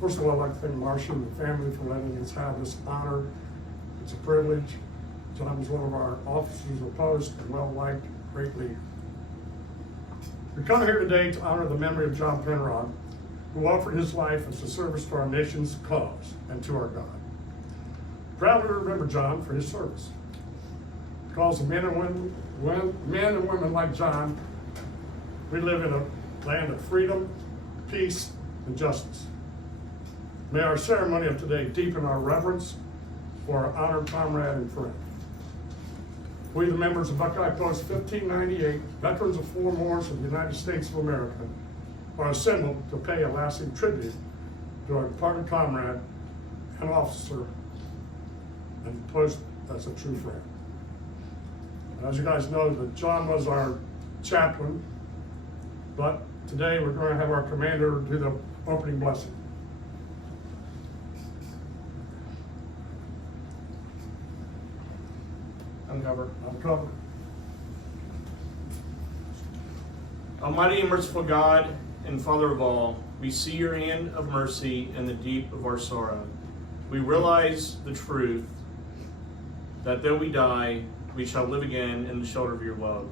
First of all, I'd like to thank Marcia and the family for letting us have this honor. It's a privilege. John was one of our officers of post and well-liked, great leader. We come here today to honor the memory of John Penrod, who offered his life as a service to our nation's cause and to our God. Proudly remember John for his service. Because of men and women like John, we live in a land of freedom, peace, and justice. May our ceremony of today deepen our reverence for our honored comrade and friend. We, the members of Buckeye Post 1598, veterans of four wars of the United States of America, are assembled to pay a lasting tribute to our departed comrade and officer and post as a true friend. As you guys know, that John was our chaplain, but today we're going to have our commander do the opening blessing. Uncover. Uncover. Almighty and merciful God and Father of all, we see your hand of mercy in the deep of our sorrow. We realize the truth that though we die, we shall live again in the shelter of your love.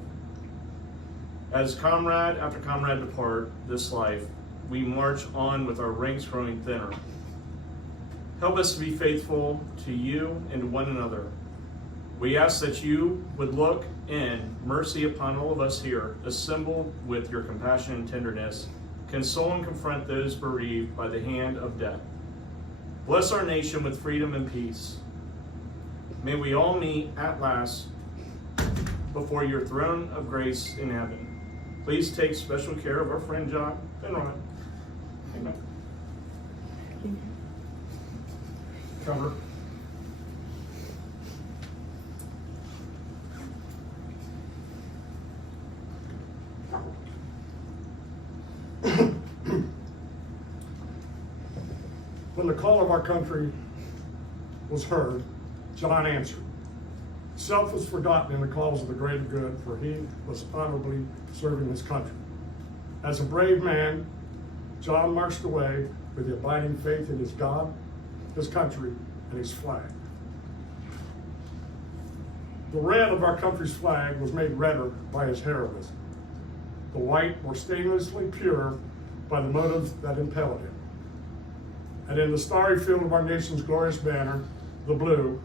As comrade after comrade depart this life, we march on with our ranks growing thinner. Help us to be faithful to you and to one another. We ask that you would look in mercy upon all of us here, assembled with your compassion and tenderness, console and confront those bereaved by the hand of death. Bless our nation with freedom and peace. May we all meet at last before your throne of grace in heaven. Please take special care of our friend John Penrod. Amen. Cover. When the call of our country was heard, John answered. Self was forgotten in the cause of the greater good, for he was honorably serving his country. As a brave man, John marched away with the abiding faith in his God, his country, and his flag. The red of our country's flag was made redder by his heroism. The white more stainlessly pure by the motives that impelled him. And in the starry field of our nation's glorious banner, the blue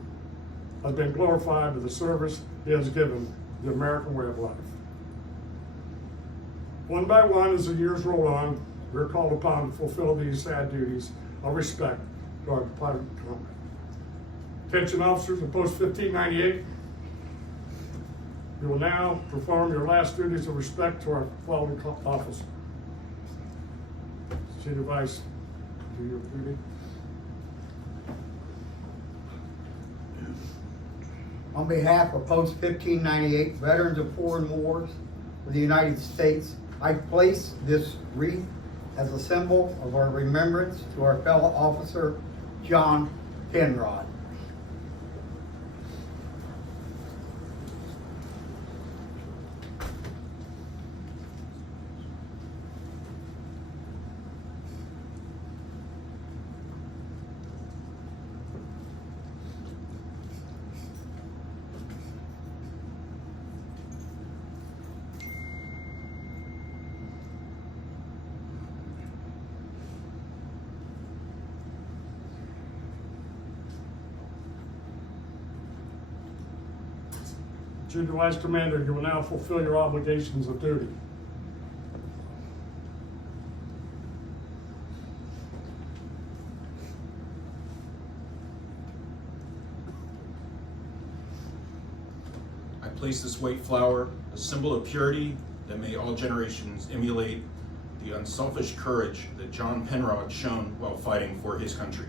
has been glorified with the service he has given the American way of life. One by one, as the years roll on, we're called upon to fulfill these sad duties of respect to our departed comrade. Attention officers of Post 1598, you will now perform your last duties of respect to our fallen officer. Senior Vice, do your duty. On behalf of Post 1598, veterans of foreign wars of the United States, I place this wreath as a symbol of our remembrance to our fellow officer, John Penrod. Junior Vice Commander, you will now fulfill your obligations of duty. I place this white flower, a symbol of purity, that may all generations emulate the unselfish courage that John Penrod shown while fighting for his country.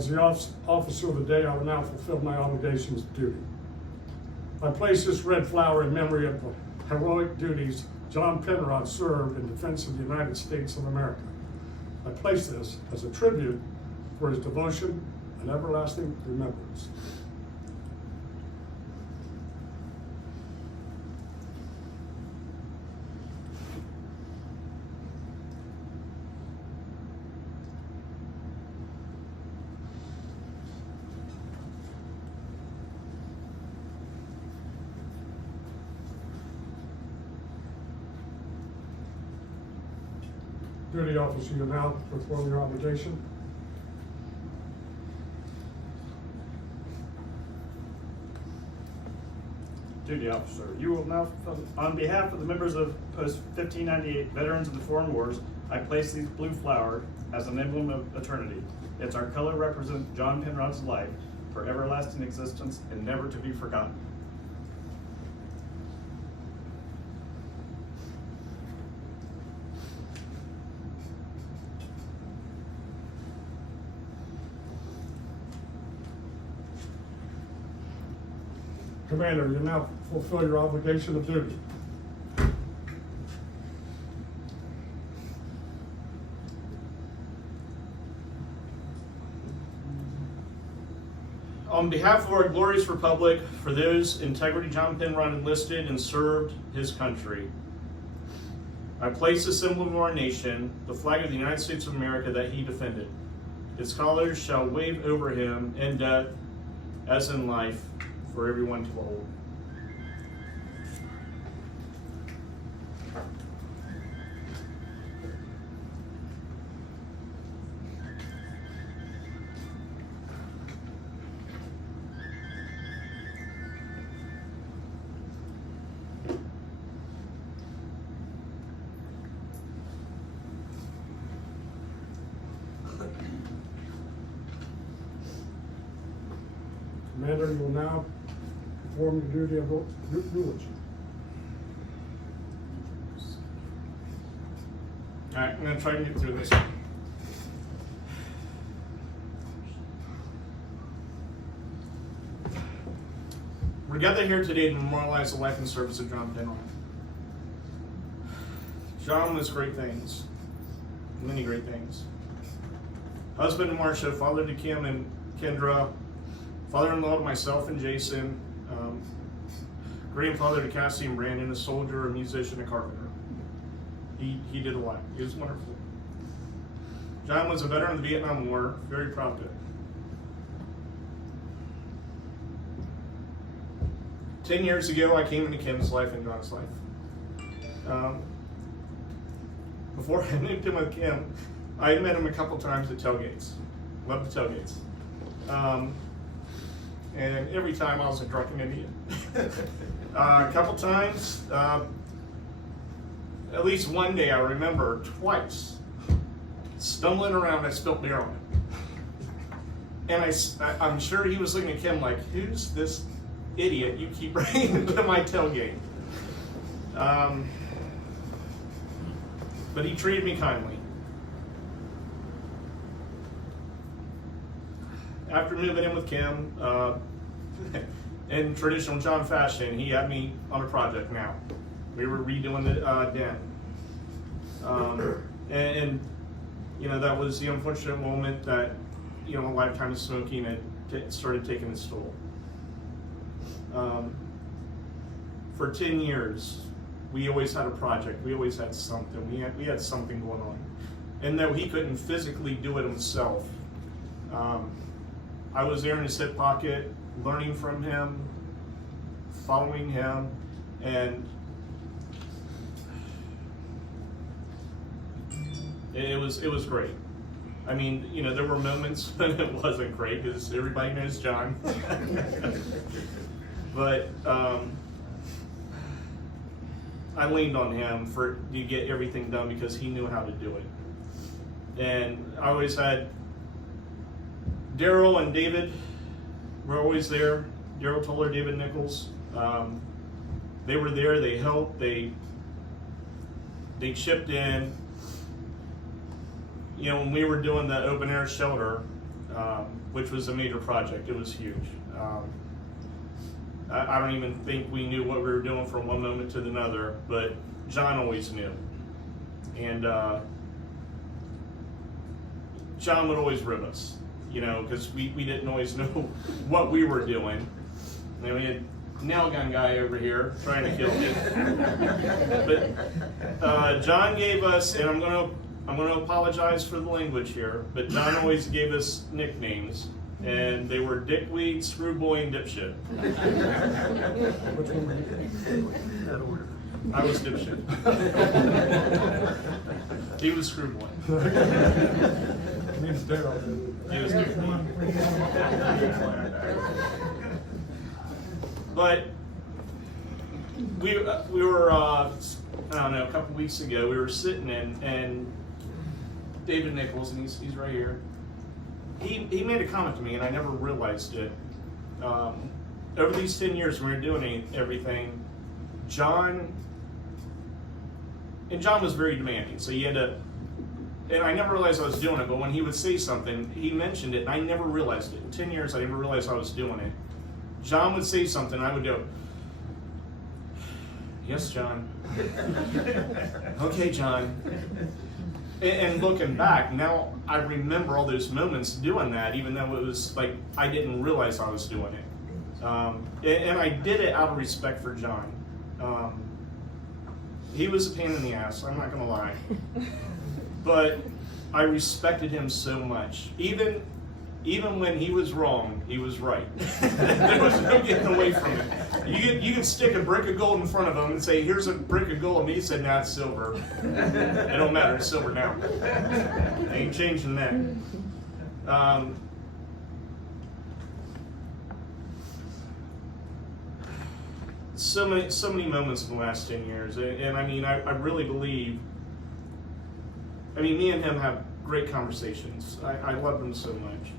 As the officer of the day, I will now fulfill my obligations of duty. I place this red flower in memory of the heroic duties John Penrod served in defense of the United States of America. I place this as a tribute for his devotion and everlasting remembrance. Duty officer, you now perform your obligation. Duty officer, you will now, on behalf of the members of Post 1598 Veterans of the Foreign Wars, I place these blue flowers as an emblem of eternity. It's our color represent John Penrod's life for everlasting existence and never to be forgotten. Commander, you now fulfill your obligation of duty. On behalf of our glorious republic, for those integrity John Penrod enlisted and served his country, I place the symbol of our nation, the flag of the United States of America that he defended. Its colors shall wave over him in death as in life, for everyone to behold. Commander, you will now perform the duty of eulogy. All right, I'm going to try and get through this. We're gathered here today to memorialize the life and service of John Penrod. John was great things, many great things. Husband to Marcia, father to Kim and Kendra, father-in-law to myself and Jason, grandfather to Cassie and Brandon, a soldier, a musician, a carpenter. He did a lot. He was wonderful. John was a veteran of the Vietnam War, very proud of it. 10 years ago, I came into Kim's life and John's life. Before I moved in with Kim, I had met him a couple times at tailgates. Loved the tailgates. And every time I was a drunken idiot. A couple times, at least one day I remember twice, stumbling around, I spilled beer on it. And I'm sure he was looking at Kim like, who's this idiot you keep bringing to my tailgate? But he treated me kindly. After moving in with Kim, in traditional John fashion, he had me on a project now. We were redoing the den. And you know, that was the unfortunate moment that, you know, a lifetime of smoking had started taking its toll. For 10 years, we always had a project. We always had something. We had something going on. And though he couldn't physically do it himself, I was there in his hip pocket, learning from him, following him, and it was great. I mean, you know, there were moments when it wasn't great because everybody knows John. But I leaned on him to get everything done because he knew how to do it. And I always had Daryl and David were always there. Daryl Toller, David Nichols. They were there, they helped, they chipped in. You know, when we were doing the open air shelter, which was a major project. It was huge. I don't even think we knew what we were doing from one moment to another, but John always knew. And John would always rib us, you know, because we didn't always know what we were doing. And we had nail gun guy over here trying to kill me. But John gave us, and I'm gonna apologize for the language here, but John always gave us nicknames, and they were Dickweed, Screwboy, and Dipshit. Which one were you? That order. I was Dipshit. He was Screwboy. He's dead already. He was Dipshit. But we were I don't know, a couple weeks ago we were sitting and David Nichols, and he's right here. He made a comment to me, and I never realized it. Over these 10 years when we were doing everything, John was very demanding, so you had to. And I never realized I was doing it, but when he would say something, he mentioned it, and I never realized it. In 10 years, I never realized I was doing it. John would say something, I would go, yes, John. Okay, John. And looking back, now I remember all those moments doing that, even though it was like I didn't realize I was doing it. And I did it out of respect for John. He was a pain in the ass, I'm not going to lie. But I respected him so much. Even when he was wrong, he was right. There was no getting away from it. You can stick a brick of gold in front of him and say, here's a brick of gold, and he said, nah, it's silver. It don't matter, it's silver now. I ain't changing that. So many moments in the last 10 years, and I mean, I really believe, I mean, me and him have great conversations. I love them so much.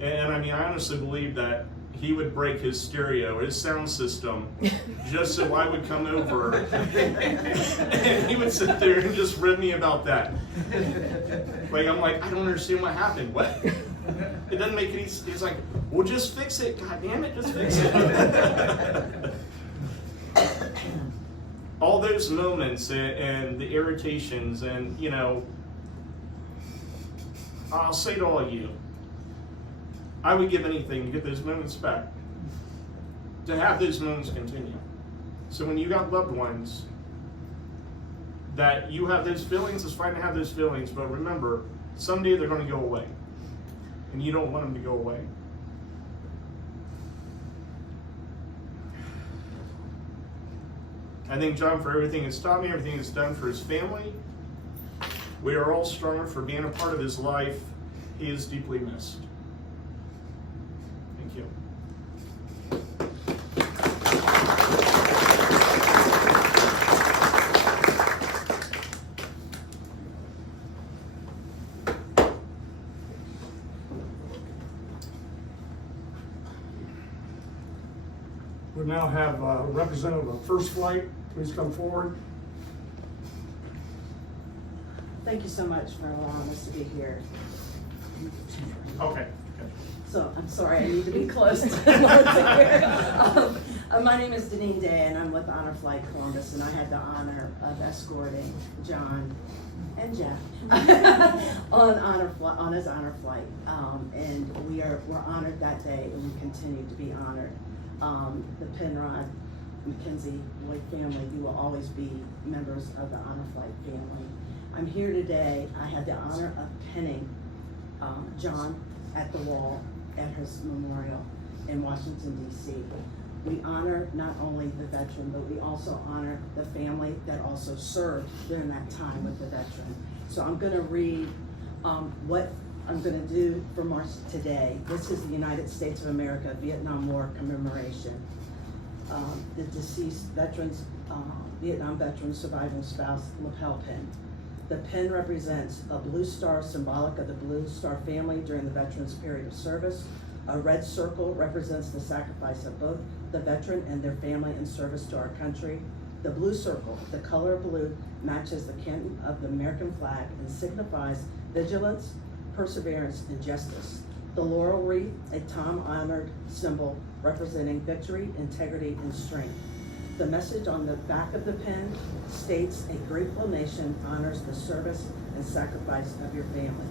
And I mean, I honestly believe that he would break his stereo, his sound system, just so I would come over. And he would sit there and just rib me about that. Like, I'm like, I don't understand what happened. What? It doesn't make any sense. He's like, well, just fix it. God damn it, just fix it. All those moments and the irritations, and, you know, I'll say to all of you, I would give anything to get those moments back, to have those moments continue. So when you got loved ones, that you have those feelings, it's fine to have those feelings, but remember, someday they're going to go away, and you don't want them to go away. I thank John for everything he's taught me, everything he's done for his family. We are all stronger for being a part of his life. He is deeply missed. Thank you. We now have a representative of First Flight. Please come forward. Thank you so much for allowing us to be here. Okay. So I'm sorry, I need to be close to the my name is Deneen Day, and I'm with Honor Flight Columbus, and I had the honor of escorting John and Jeff on his honor flight, and we're honored that day, and we continue to be honored. The Penrod, McKenzie Lloyd family, you will always be members of the Honor Flight family. I'm here today. I had the honor of pinning John at the wall at his memorial in Washington, D.C. We honor not only the veteran, but we also honor the family that also served during that time with the veteran. So I'm going to read what I'm going to do for March today. This is the United States of America Vietnam War commemoration. The deceased veterans, Vietnam veteran surviving spouse lapel pin. The pin represents a blue star symbolic of the Blue Star family during the veteran's period of service. A red circle represents the sacrifice of both the veteran and their family in service to our country. The blue circle, the color of blue, matches the canton of the American flag and signifies vigilance, perseverance, and justice. The laurel wreath, a time-honored symbol representing victory, integrity, and strength. The message on the back of the pin states, "A grateful nation honors the service and sacrifice of your family."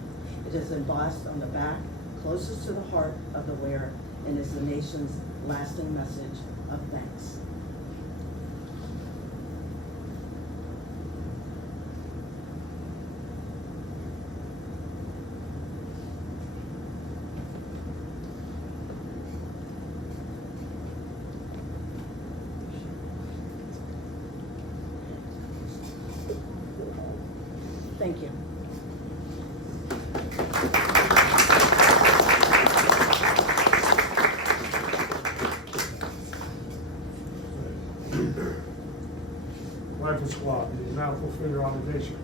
It is embossed on the back, closest to the heart of the wearer, and is the nation's lasting message of thanks. Thank you. Rifle Squad, you will now fulfill your obligation.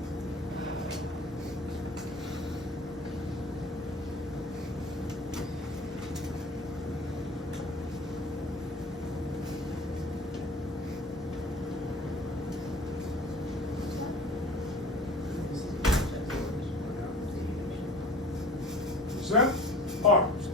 Present arms.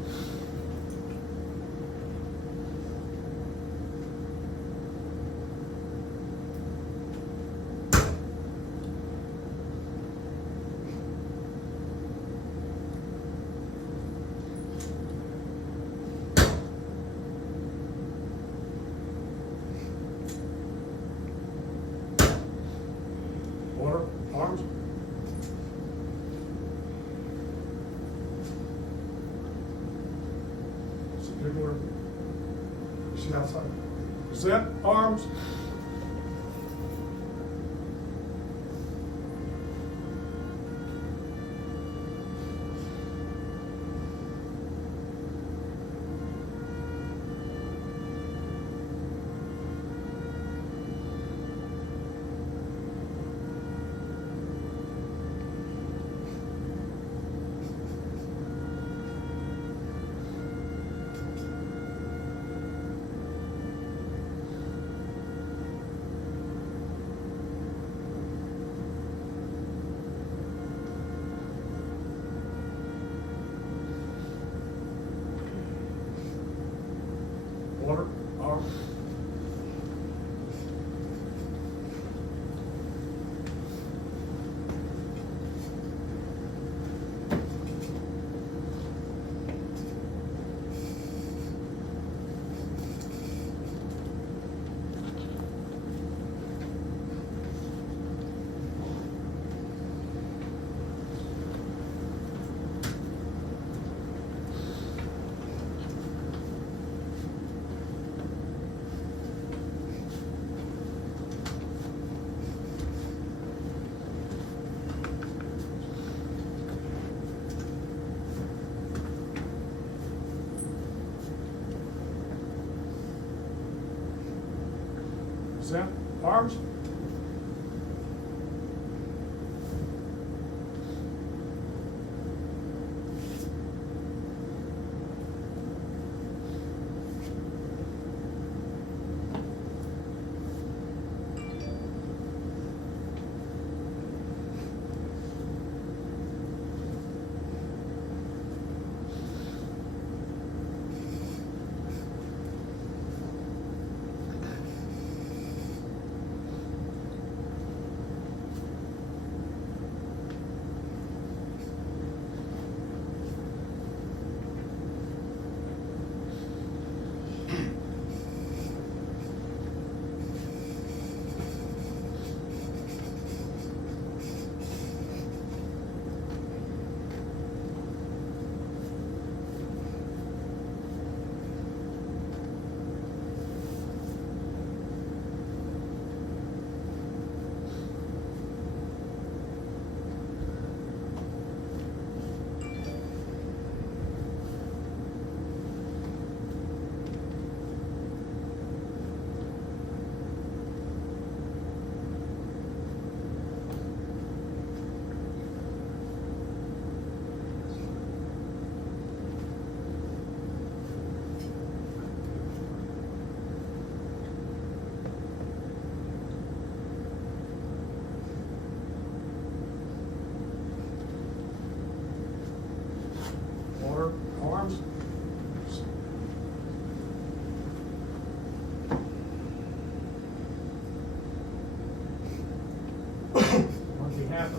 Order, arms. Signature. You see outside. Present arms. Order, arms. Present arms.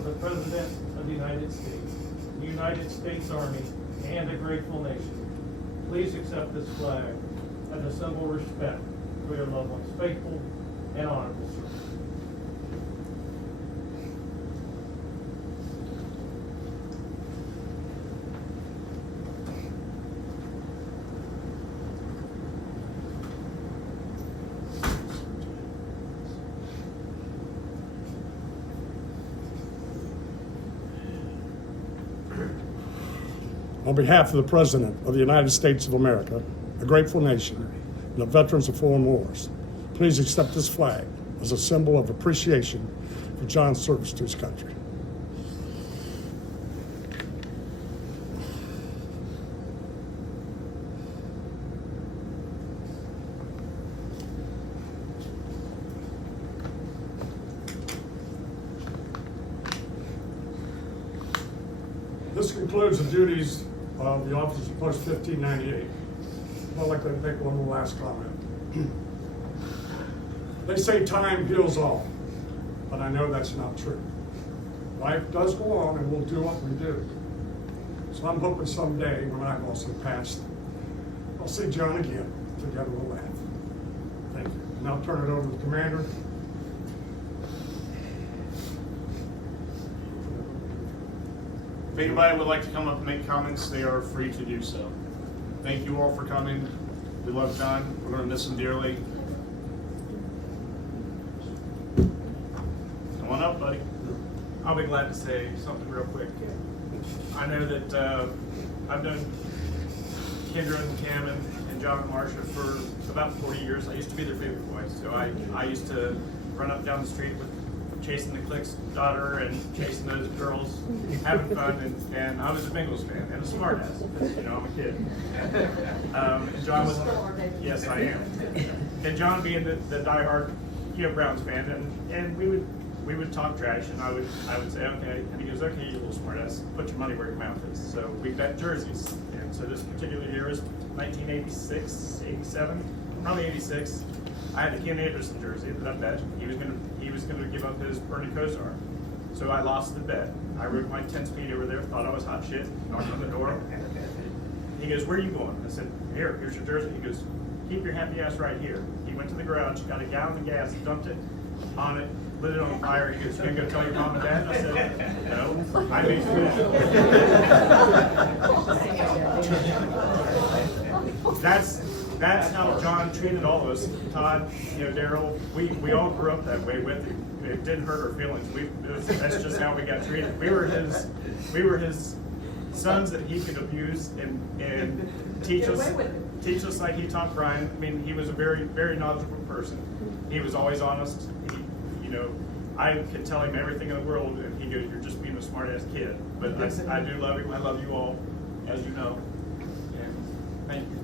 the President of the United States, the United States Army, and a grateful nation, please accept this flag as a symbol of respect for your loved one's faithful and honorable service. On behalf of the President of the United States of America, a grateful nation, and the veterans of foreign wars, please accept this flag as a symbol of appreciation for John's service to his country. This concludes the duties of the officers of Post 1598. I'd like to make one last comment. They say time heals all, but I know that's not true. Life does go on and we'll do what we do. So I'm hoping someday when I've also passed, I'll see John again, together we'll laugh. Thank you. Now I'll turn it over to the commander. If anybody would like to come up and make comments, they are free to do so. Thank you all for coming. We love John. We're going to miss him dearly. Come on up, buddy. I'll be glad to say something real quick. I know that I've known Kendra and Cam and John and Marsha for about 40 years. I used to be their favorite boy. So I used to run up and down the street with chasing the Click's daughter and chasing those girls, having fun, and I was a Bengals fan and a smart ass, because, you know, I'm a kid. And John was, yes, I am. And John being the diehard, you know, Browns fan, and we would talk trash, and I would say, okay, and he goes, okay, you little smart ass, put your money where your mouth is. So we bet jerseys, and so this particular year is 1986, 87, probably 86. I had a Ken Anderson jersey that I bet he was gonna give up his Bernie Kosar. So I lost the bet. I rode my 10-speed over there, thought I was hot shit, knocked on the door. He goes, where are you going? I said, here's your jersey. He goes, keep your happy ass right here. He went to the garage, got a gallon of gas, dumped it on it, lit it on fire. He goes, you gonna go tell your mom and dad? I said, no, I made food. That's how John treated all of us. Todd, you know, Daryl, we all grew up that way with him. It didn't hurt our feelings. That's just how we got treated. We were his sons that he could abuse and teach us like he taught Brian. I mean, he was a very, very knowledgeable person. He was always honest. You know, I could tell him everything in the world, and he goes, "You're just being a smart ass kid." But I do love him. I love you all, as you know. And thank you.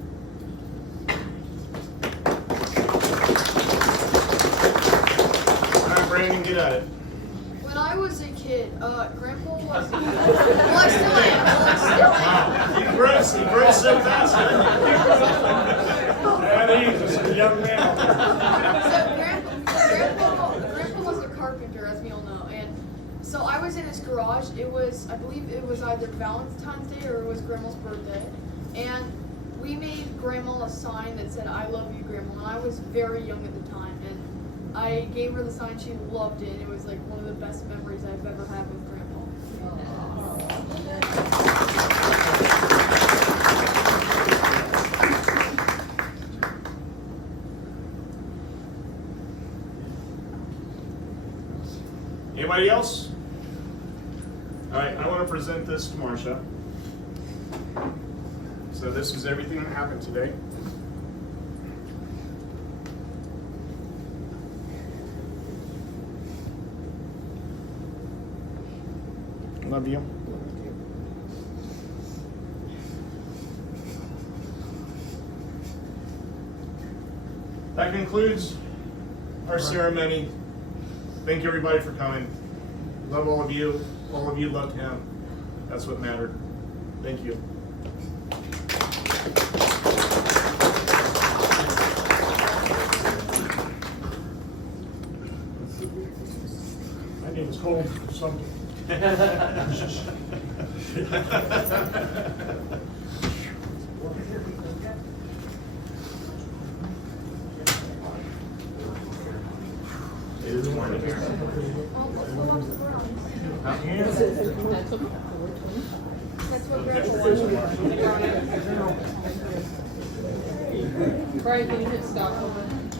Brandon, get at it. When I was a kid, Grandpa was. Well, I still am. Wow, you grow so fast. And he's just a young man. So Grandpa was a carpenter, as we all know, and so I was in his garage. I believe it was either Valentine's Day or it was Grandma's birthday, and we made Grandma a sign that said, "I love you, Grandma," and I was very young at the time, and I gave her the sign. She loved it. It was like one of the best memories I've ever had with Grandpa. Anybody else? All right, I want to present this to Marsha. So this is everything that happened today. Love you. That concludes our ceremony. Thank you everybody for coming. Love all of you. All of you loved him. That's what mattered. Thank you. My name is Cole. Something. Oh, let's go up to the Browns. That's what Grandpa wants. Brian, can you hit stop on that?